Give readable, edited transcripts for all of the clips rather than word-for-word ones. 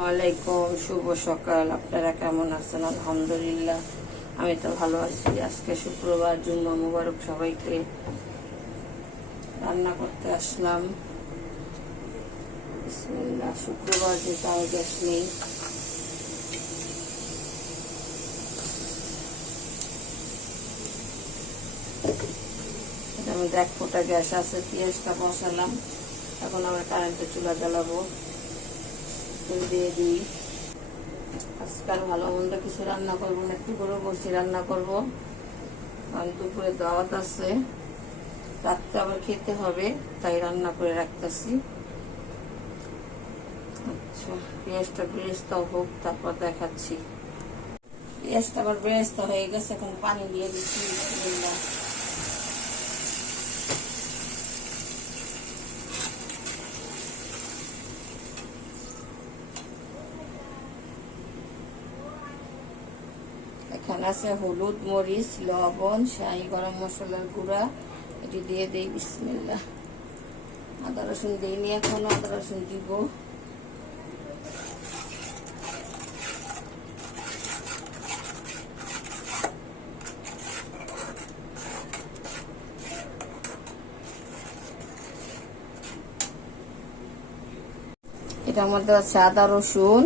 ওয়ালাইকুম, শুভ সকাল। আপনারা কেমন আছেন? আলহামদুলিল্লাহ, আমি তো ভালো আছি। আজকে শুক্রবার, জুম্মা মুবারক সবাইকে। রান্না করতে আসলাম। বিসমিল্লাহ। শুক্রবার যে তাও গ্যাস নেই। এটার মধ্যে 1 ফোঁটা গ্যাস আছে। পেঁয়াজটা বসালাম, এখন আবার কারেন্টের চুলা জ্বালাবো। দিয়ে দিই। আজকাল ভালো মন্দ কিছু রান্না করবো না, একটু করে বসে রান্না করবো। কারণ দুপুরে দাওয়াত আছে, রাত্রে আবার খেতে হবে, তাই রান্না করে রাখতেছি। আচ্ছা, পেঁয়াজটা বেরেস্তা হোক, তারপর দেখাচ্ছি। পেঁয়াজটা আবার বেরেস্তা হয়ে গেছে, এখন পানি দিয়ে দিচ্ছি। এখানে আছে হলুদ, মরিচ, লবণ, শাহি গরম মশলার গুঁড়া, এটি দিয়ে দিই। বিসমিল্লাহ। আদা রসুন দিইনি এখনো, আদা রসুন দিব। এটার মধ্যে আছে আদা রসুন,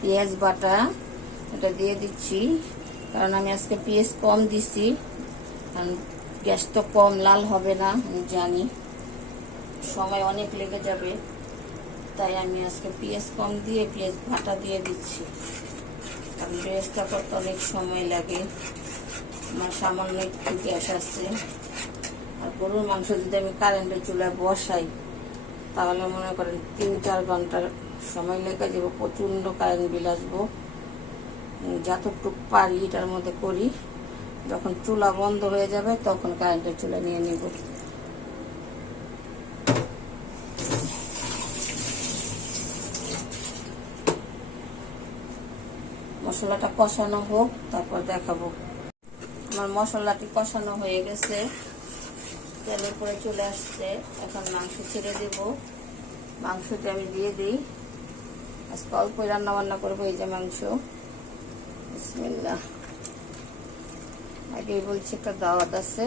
পেঁয়াজ বাটা, এটা দিয়ে দিচ্ছি। কারণ আমি আজকে পেঁয়াজ কম দিছি, কারণ গ্যাস তো কম, লাল হবে না, আমি জানি সময় অনেক লেগে যাবে, তাই আমি আজকে পেঁয়াজ কম দিয়ে পেঁয়াজ বাটা দিয়ে দিচ্ছি। কারণ পেঁয়াজটা করতে অনেক সময় লাগে। আমার সামান্য একটু গ্যাস আছে। আর গরুর মাংস যদি আমি কারেন্টের চুলায় বসাই, তাহলে মনে করেন 3-4 ঘন্টার সময় লেগে যাবো। প্রচণ্ড কারেন্ট বিল আসবো। যতটুকু পারি এটার মধ্যে করি, যখন চুলা বন্ধ হয়ে যাবে তখন কারেন্টের চুলা নিয়ে নিব। মশলাটা কষানো হোক, তারপর দেখাবো। আমার মশলাটি কষানো হয়ে গেছে, তেলের উপরে চলে আসছে। এখন মাংস ছেড়ে দেব। মাংসটি আমি দিয়ে দিই। আজকে অল্পই রান্না বান্না করবো। এই যে মাংস। বিসমিল্লাহ। আগেই বলছি একটা দাওয়াত আছে।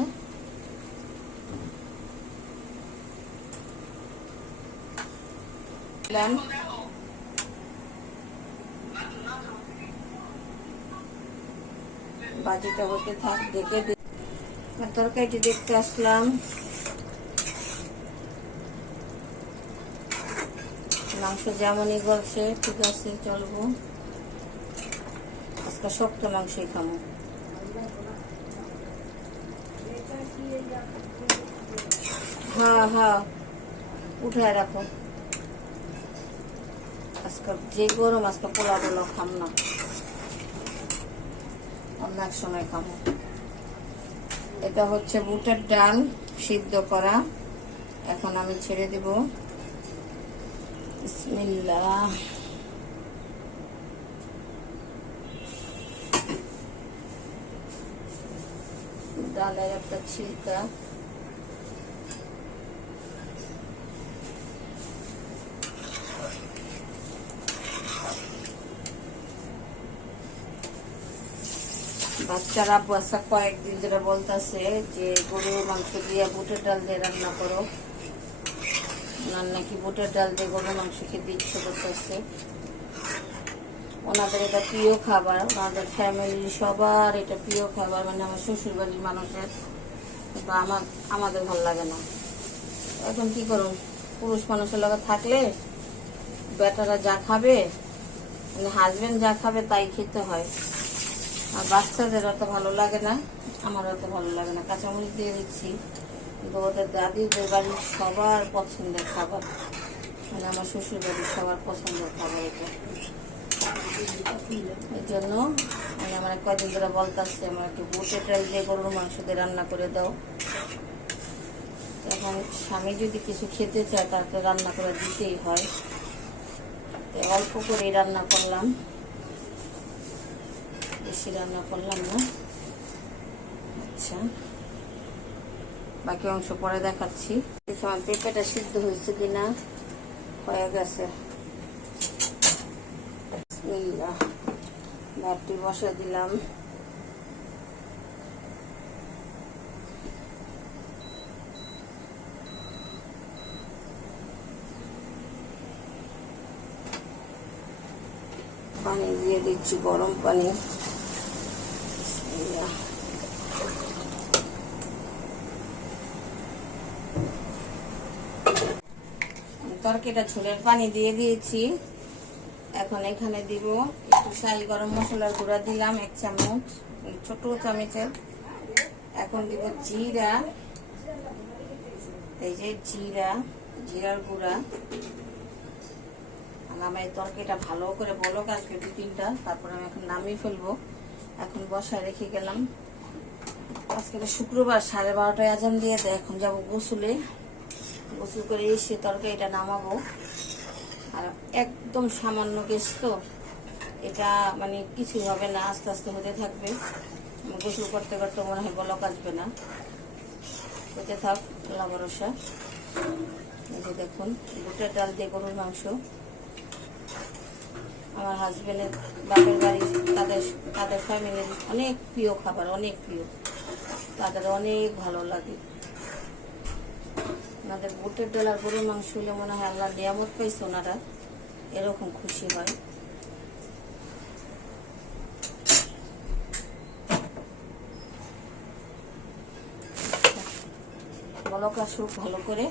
বাজিটা হতে থাক, দেখে তরকারিটি দেখতে আসলাম। মাংস যেমনই গলছে, ঠিক আছে, চলবো। আজকে শক্ত মাংসই খাবো। হ্যাঁ হ্যাঁ, উঠায় রাখো। আজকে যে গরম, আজকে পোলাও টোলাও খাম না, অন্য এক সময় খাবো। এটা হচ্ছে বুটের ডাল সিদ্ধ করা। এখন আমি ছেড়ে দেব। বিসমিল্লাহ। ডালের একটা ছিলকা, বাচ্চারা বাচ্চা কয়েকদিন যেটা বলতেছে যে গরুর মাংস দিয়ে বুটের ডাল দিয়ে রান্না করো, নাকি বুটের ডাল দিয়ে গরুর মাংস খেতে ইচ্ছে করতেছে। ওনাদের এটা প্রিয় খাবার, ওনাদের ফ্যামিলি সবার এটা প্রিয় খাবার, মানে আমার শ্বশুর বাড়ির মানুষের, বা আমাদের ভালো লাগে না। এখন কি করুন, পুরুষ মানুষের লগে থাকলে বেটারা যা খাবে, মানে হাজবেন্ড যা খাবে তাই খেতে হয়। আর বাচ্চাদের অত ভালো লাগে না, আমার অত ভালো লাগে না। কাঁচামরিচ দিয়ে দিচ্ছি, কিন্তু ওদের দাদিদের বাড়ির সবার পছন্দের খাবার, মানে আমার শ্বশুর বাড়ির সবার পছন্দের খাবার এটা। এই জন্য মানে আমার কয়েকদিন ধরে বলতেছে আমার একটু বুটের ডাল দিয়ে গরুর মাংস দিয়ে রান্না করে দাও। এখন স্বামী যদি কিছু খেতে চায়, তাকে রান্না করে দিতেই হয়। অল্প করেই রান্না করলাম, বেশি রান্না করলাম না। আচ্ছা, বাকি অংশ পরে দেখাচ্ছি। আমার পেঁপেটা সিদ্ধ হয়েছে কিনা, হয়ে গেছে। ভাতটি বসা দিলাম। পানি দিয়ে দিচ্ছি, গরম পানি। তরকারিটা ঝোলের পানি দিয়ে দিয়েছি। এখন এখানে দিব একটু শাহি গরম মশলার গুঁড়া দিলাম 1 চামচ, ছোট চামচের। এখন দিব জিরা, এই যে জিরার গুঁড়া। আমার এই তরকারিটা ভালো করে বলক আসবে 2-3টা, তারপর আমি এখন নামিয়ে ফেলবো। এখন বসায় রেখে গেলাম। আজকে শুক্রবার, 12:30টায় আজান দিয়ে দেয়। এখন যাবো গোসলে, গোসল করে এসে তরকারিটা নামাবো। আর একদম সামান্য গ্যাস তো, এটা মানে কিছুই হবে না, আস্তে আস্তে হতে থাকবে। গোসল করতে করতে মনে হয় বলক আসবে না, হতে থাক, আল্লাহ ভরসা। এই যে দেখুন, বুটের ডাল দিয়ে গরুর মাংস। আমার হাজবেন্ডের বাপের বাড়ি, তাদের ফ্যামিলির অনেক প্রিয় খাবার, অনেক প্রিয়, তাদের অনেক ভালো লাগে। ওনাদের বুটের ডাল আর গরুর মাংস হলে মনে হয় আল্লাহ নিয়ামত পাইছে, ওনারা এরকম খুশি হয়। বলক আসুক ভালো করে।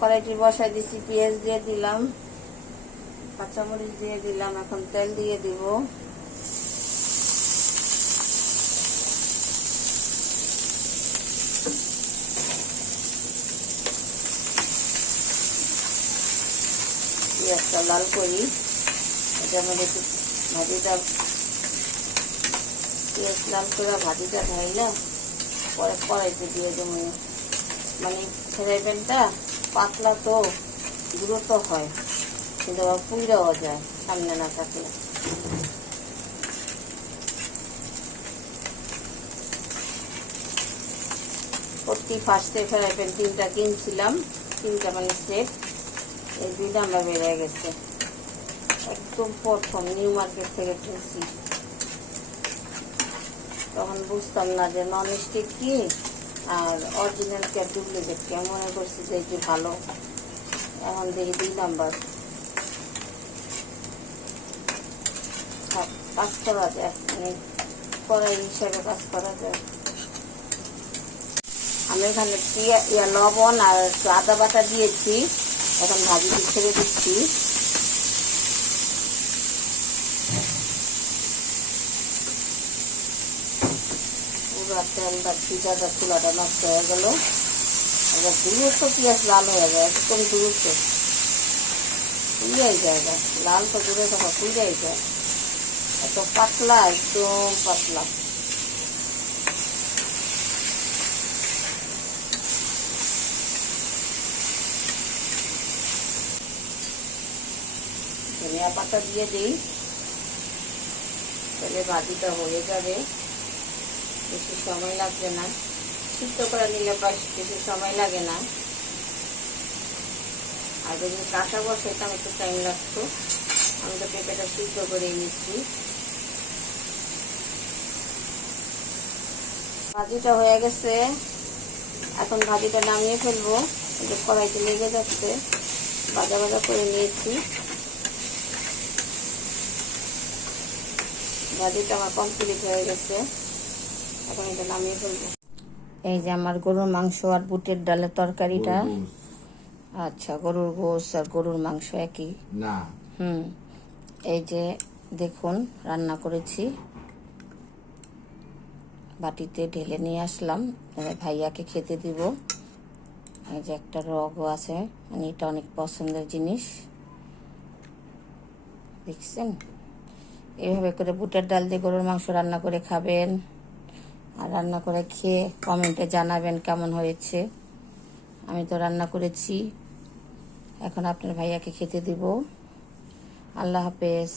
কড়াইটি বসাই দিচ্ছি, পেঁয়াজ দিয়ে দিলাম, কাঁচামরিচ দিয়ে দিলাম। এখন তেল দিয়ে দিব। পেঁয়াজটা লাল করি, এটার মধ্যে একটু ভাজিটা, পেঁয়াজ লাল করে ভাজিটা ঢাইলাম, পরে কড়াইতে দিয়ে দেবো। মানে ফ্রাই প্যানটা পাতলা তো, দ্রুত হয়, কিন্তু আবার পুড়েও যায় সামনে না থাকলে। প্রতি ফার্স্টে ফ্রাই প্যান 3টা কিনছিলাম, 3টা মানে সেট, এই 2 নাম্বার বেড়ে গেছে। একদম প্রথম নিউ মার্কেট থেকে কিনছি, তখন বুঝতাম না যে নন স্টিক কি আর অরিজিনাল কে ডুপ্লিকেট কে, মনে করছি যে একটু ভালো। এখন দেখি 2 নাম্বার। কাজ করা যায়, মানে কড়াই হিসাবে কাজ করা যায়। আমি এখানে লবণ আর আদা বাটা দিয়েছি। এখন ভাজিটি ছেড়ে দিচ্ছি। পুরো তেলটা ভিজাটা চুলাটা নষ্ট হয়ে গেল। এবার দ্রুত পেঁয়াজ লাল হয়ে যায়, একদম দ্রুত পুড়িয়াই যায়, লাল তো দূরে থাকা পুড়িয়াই যায়। এত পাতলা, একদম পাতলা। ধনিয়া পাতা দিয়ে দিই, তাহলে ভাজিটা হয়ে যাবে, বেশি সময় লাগবে না। সিদ্ধ করে নিলে বেশি সময় লাগে না। আর যদি কাঁচা বসাইতাম একটু টাইম লাগতো। আমি তো পেঁপেটা সিদ্ধ করে নিচ্ছি। ভাজিটা হয়ে গেছে, এখন ভাজিটা নামিয়ে ফেলবো। কড়াইতে লেগে যাচ্ছে, ভাজা ভাজা করে নিয়েছি। ভাজিটা আমার কমপ্লিট হয়ে গেছে, এখন এটা নামিয়ে ফেলবো। এই যে আমার গরুর মাংস আর বুটের ডালের তরকারিটা। আচ্ছা, গরুর গোশ আর গরুর মাংস একই না? এই যে দেখুন, রান্না করেছি, বাটিতে ঢেলে নিয়ে আসলাম, ভাইয়াকে খেতে দিব। এই যে একটা রগও আছে, মানে এটা অনেক পছন্দের জিনিস, দেখছেন? এইভাবে করে বুটের ডাল দিয়ে গরুর মাংস রান্না করে খাবেন, আর রান্না করে খেয়ে কমেন্টে জানাবেন কেমন হয়েছে। আমি তো রান্না করেছি, এখন আপনার ভাইয়াকে খেতে দিব। আল্লাহ হাফেজ।